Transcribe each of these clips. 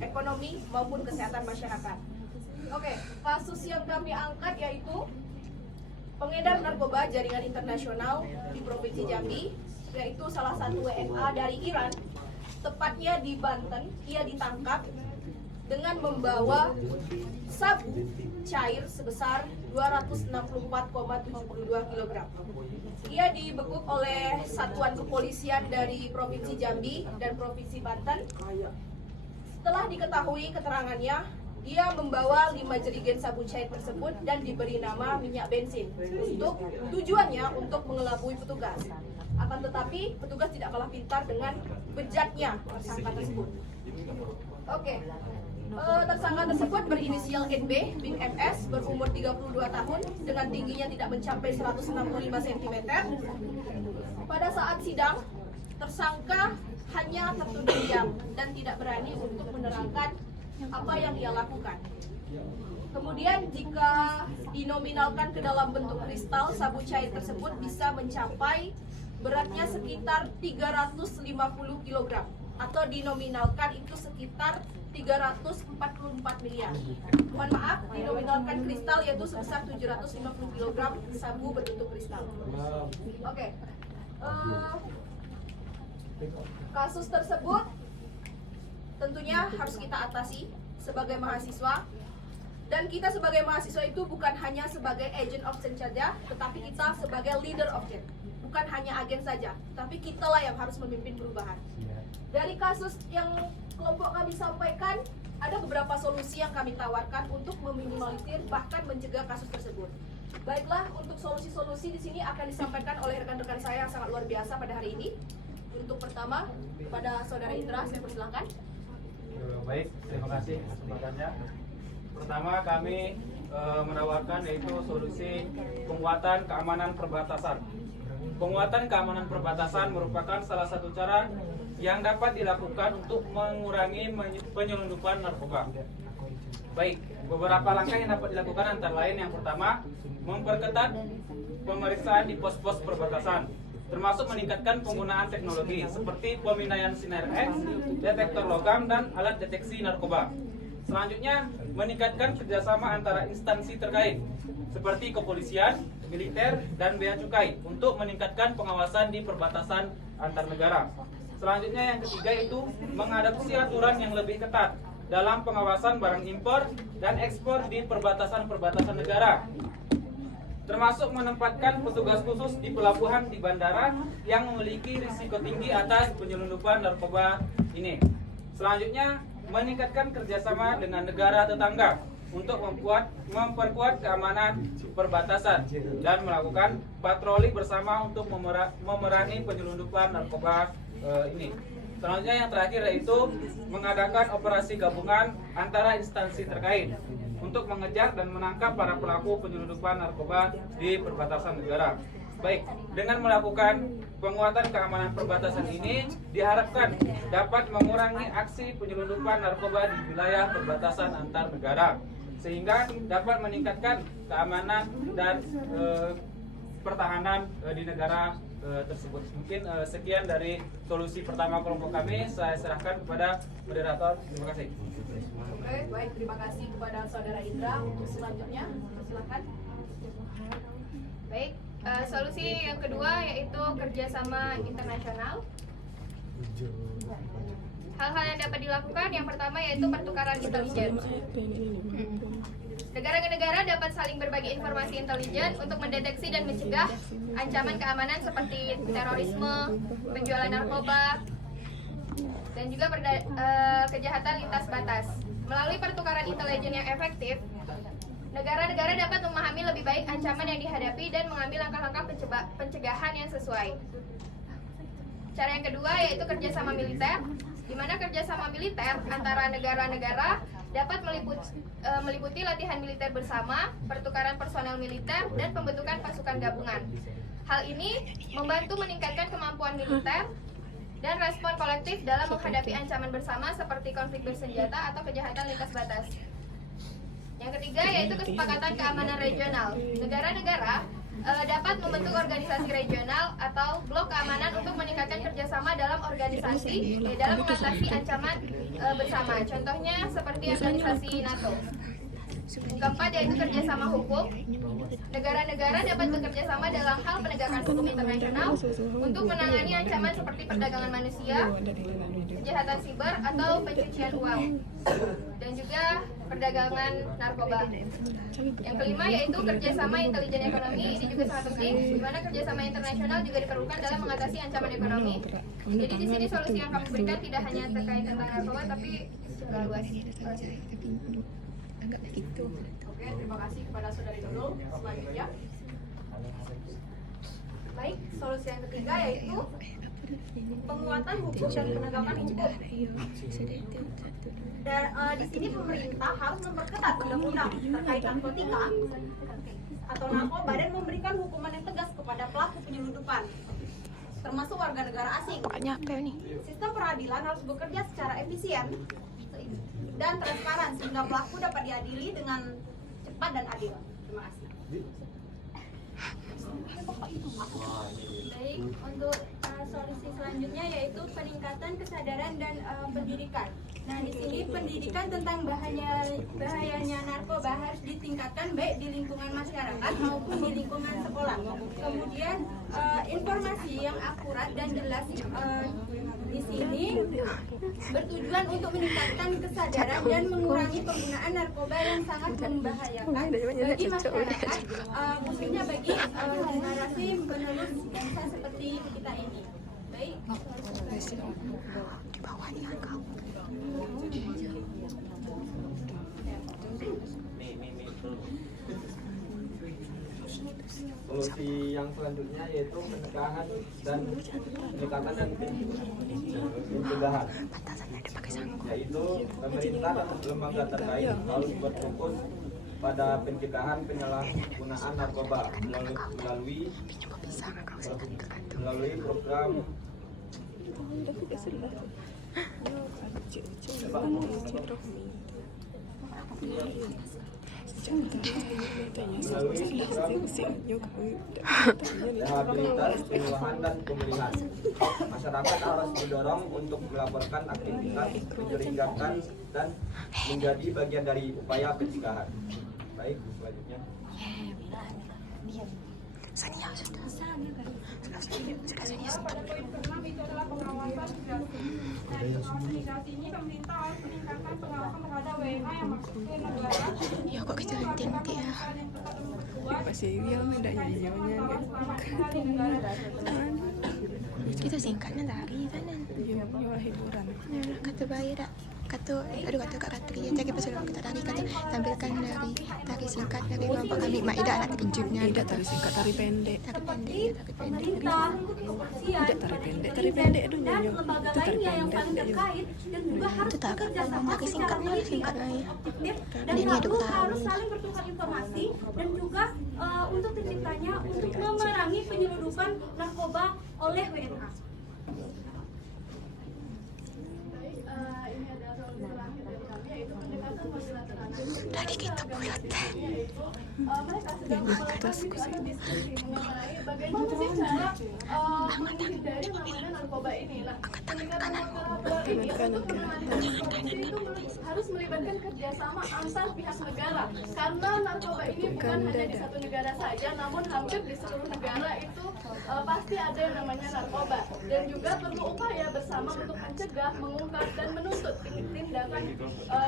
ekonomi maupun kesehatan masyarakat. Oke, kasus yang kami angkat yaitu pengedar narkoba jaringan internasional di Provinsi Jambi, yaitu salah satu WNA dari Iran, tepatnya di Banten. Ia ditangkap dengan membawa sabu cair sebesar 264,72 kg. Ia dibekuk oleh satuan kepolisian dari Provinsi Jambi dan Provinsi Banten. Setelah diketahui keterangannya, dia membawa 5 jerigen sabu cair tersebut dan diberi nama minyak bensin untuk tujuannya untuk mengelabui petugas. Akan tetapi petugas tidak kalah pintar dengan bejatnya tersangka tersebut. Oke. Tersangka tersebut berinisial NB bin MS, berumur 32 tahun dengan tingginya tidak mencapai 165 cm. Pada saat sidang, tersangka hanya tertunduk diam dan tidak berani untuk menerangkan apa yang ia lakukan. Kemudian jika dinominalkan ke dalam bentuk kristal, sabu cair tersebut bisa mencapai beratnya sekitar 350 kg atau dinominalkan itu sekitar 344 miliar. Mohon maaf, dinominalkan kristal yaitu sebesar 750 kg sabu berbentuk kristal. Oke. Kasus tersebut tentunya harus kita atasi sebagai mahasiswa, dan kita sebagai mahasiswa itu bukan hanya sebagai agent of change saja, tetapi kita sebagai leader of change. Bukan hanya agen saja, tapi kitalah yang harus memimpin perubahan. Dari kasus yang kelompok kami sampaikan, ada beberapa solusi yang kami tawarkan untuk meminimalisir bahkan mencegah kasus tersebut. Baiklah, untuk solusi-solusi di sini akan disampaikan oleh rekan-rekan saya yang sangat luar biasa pada hari ini. Untuk pertama, kepada Saudara Indra, saya persilakan. Baik, terima kasih kesempatannya. Pertama, kami menawarkan yaitu solusi penguatan keamanan perbatasan. Penguatan keamanan perbatasan merupakan salah satu cara yang dapat dilakukan untuk mengurangi penyelundupan narkoba. Baik, beberapa langkah yang dapat dilakukan antara lain yang pertama, memperketat pemeriksaan di pos-pos perbatasan, termasuk meningkatkan penggunaan teknologi seperti pemindaian sinar X, detektor logam, dan alat deteksi narkoba. Selanjutnya, meningkatkan kerjasama antara instansi terkait seperti kepolisian, militer, dan bea cukai untuk meningkatkan pengawasan di perbatasan antar negara. Selanjutnya yang ketiga itu mengadopsi aturan yang lebih ketat dalam pengawasan barang impor dan ekspor di perbatasan-perbatasan negara, termasuk menempatkan petugas khusus di pelabuhan di bandara yang memiliki risiko tinggi atas penyelundupan narkoba ini. Selanjutnya, meningkatkan kerjasama dengan negara tetangga untuk memperkuat keamanan perbatasan dan melakukan patroli bersama untuk memerangi penyelundupan narkoba ini. Selanjutnya yang terakhir yaitu mengadakan operasi gabungan antara instansi terkait untuk mengejar dan menangkap para pelaku penyelundupan narkoba di perbatasan negara. Baik, dengan melakukan penguatan keamanan perbatasan ini diharapkan dapat mengurangi aksi penyelundupan narkoba di wilayah perbatasan antar negara, sehingga dapat meningkatkan keamanan dan pertahanan di negara tersebut. Mungkin sekian dari solusi pertama kelompok kami. Saya serahkan kepada moderator. Terima kasih. Oke, baik, terima kasih kepada Saudara Indra. Untuk selanjutnya, silakan. Baik, solusi yang kedua yaitu kerjasama internasional. Hal-hal yang dapat dilakukan yang pertama yaitu pertukaran intelijen. Negara-negara dapat saling berbagi informasi intelijen untuk mendeteksi dan mencegah ancaman keamanan seperti terorisme, penjualan narkoba, dan juga kejahatan lintas batas. Melalui pertukaran intelijen yang efektif, negara-negara dapat memahami lebih baik ancaman yang dihadapi dan mengambil langkah-langkah pencegahan yang sesuai. Cara yang kedua yaitu kerjasama militer, di mana kerjasama militer antara negara-negara dapat meliputi latihan militer bersama, pertukaran personel militer, dan pembentukan pasukan gabungan. Hal ini membantu meningkatkan kemampuan militer dan respon kolektif dalam menghadapi ancaman bersama seperti konflik bersenjata atau kejahatan lintas batas. Yang ketiga yaitu kesepakatan keamanan regional. Negara-negara dapat membentuk organisasi regional atau blok keamanan untuk meningkatkan kerjasama dalam organisasi dalam mengatasi ancaman bersama. Contohnya seperti organisasi NATO. Keempat yaitu kerjasama hukum. Negara-negara dapat bekerja sama dalam hal penegakan hukum internasional untuk menangani ancaman seperti perdagangan manusia, kejahatan siber atau pencucian uang, dan juga perdagangan narkoba. Yang kelima yaitu kerjasama intelijen ekonomi. Ini juga sangat penting, di mana kerjasama internasional juga diperlukan dalam mengatasi ancaman ekonomi. Jadi di sini solusi yang kami berikan tidak hanya terkait tentang narkoba, tapi juga luas. Oke, terima kasih kepada Saudari Nurul. Selanjutnya, baik, solusi yang ketiga yaitu penguatan hukum dan penegakan hukum. Dan di sini pemerintah harus memperketat undang-undang terkait narkotika atau narkoba dan memberikan hukuman yang tegas kepada pelaku penyelundupan, termasuk warga negara asing. Sistem peradilan harus bekerja secara efisien dan transparan sehingga pelaku dapat diadili dengan cepat dan adil. Terima kasih. Baik, untuk solusi selanjutnya yaitu peningkatan kesadaran dan pendidikan. Nah, di sini pendidikan tentang bahayanya narkoba harus ditingkatkan baik di lingkungan masyarakat maupun di lingkungan sekolah. Kemudian informasi yang akurat dan jelas di sini bertujuan untuk meningkatkan kesadaran dan mengurangi penggunaan narkoba yang sangat membahayakan bagi masyarakat, khususnya bagi generasi penerus bangsa seperti kita ini. Baik. Solusi yang selanjutnya yaitu pencegahan dan peningkatan dan pencegahan, yaitu pemerintah dan lembaga terkait harus berfokus pada pencegahan penyalahgunaan narkoba melalui program rehabilitas, penyuluhan dan pemulihan. Masyarakat harus didorong untuk melaporkan aktivitas mencurigakan dan menjadi bagian dari upaya pencegahan. Baik, selanjutnya. Pada poin ke-6 itu adalah pengawasan migrasi. Nah, di pengawasan migrasi ini pemerintah harus meningkatkan pengawasan terhadap WNA yang masuk ke negara. Ya kok kecil nanti ya. Masih dia tidak nyanyinya Kita singkatnya dari sana. Iya, hiburan. Kata bayi dak. Kata kata dia cari pasal kita tadi kata tampilkan dari tari singkat dari kelompok kami Maida anak terkejutnya Tidak tari singkat, tari pendek. Pemerintah, kepolisian, Tari pendek aduh dan nyanyi. lembaga Itu tari lainnya yang pendek. saling terkait dan juga harus itu tak bekerja sama tari secara singkatnya singkat lagi. efektif dan Ini selalu hidup harus tahu. saling bertukar informasi dan juga untuk terciptanya untuk memerangi penyelundupan narkoba oleh WNA. Ini adalah solusi terakhir dari kami, yaitu pendekatan multilateral. Tadi kita bulat. Mereka sedang melakukan diskusi mengenai bagaimana sih cara menghindari namanya narkoba ini. Nah, peningkatan narkoba ini untuk menangani itu harus melibatkan kerjasama antar pihak negara, karena narkoba ini bukan hanya di satu negara saja, namun hampir di seluruh negara itu pasti ada yang namanya narkoba, dan juga perlu upaya bersama untuk mencegah, mengungkap dan menuntut tindakan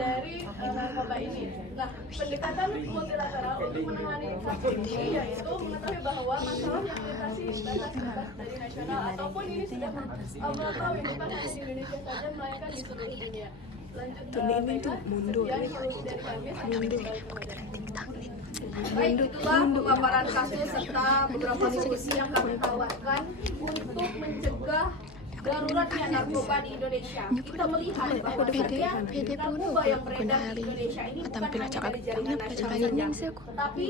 dari narkoba ini. Nah, pendekatan multilateral untuk menangani kasus ini yaitu mengetahui bahwa masalah yang melintasi batas dari nasional ataupun ini sudah melampaui bukan hanya di Indonesia saja melainkan di seluruh dunia. Lanjut baiklah, sekian solusi dari kami. Baik, itulah pemaparan kasus serta beberapa solusi yang kami tawarkan untuk mencegah daruratnya narkoba di Indonesia. Kita melihat bahwa narkoba yang beredar di Indonesia ini bukan hanya dari jaringan nasional saja, tetapi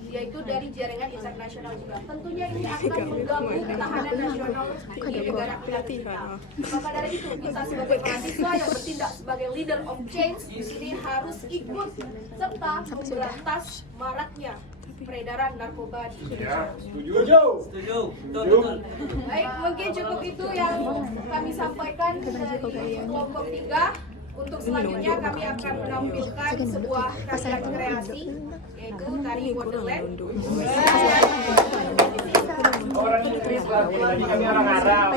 di yaitu dari jaringan internasional juga. Tentunya ini akan mengganggu ketahanan nasional di negara kita. Maka dari itu, kita sebagai mahasiswa yang bertindak sebagai leader of change di sini harus ikut serta memberantas maraknya peredaran narkoba di Indonesia. Setuju. Betul. Baik, mungkin cukup itu yang kami sampaikan dari kelompok 3. Untuk selanjutnya kami akan menampilkan sebuah karya kreasi, yaitu tari Wonderland. Orang Inggris lagi kami orang Arab.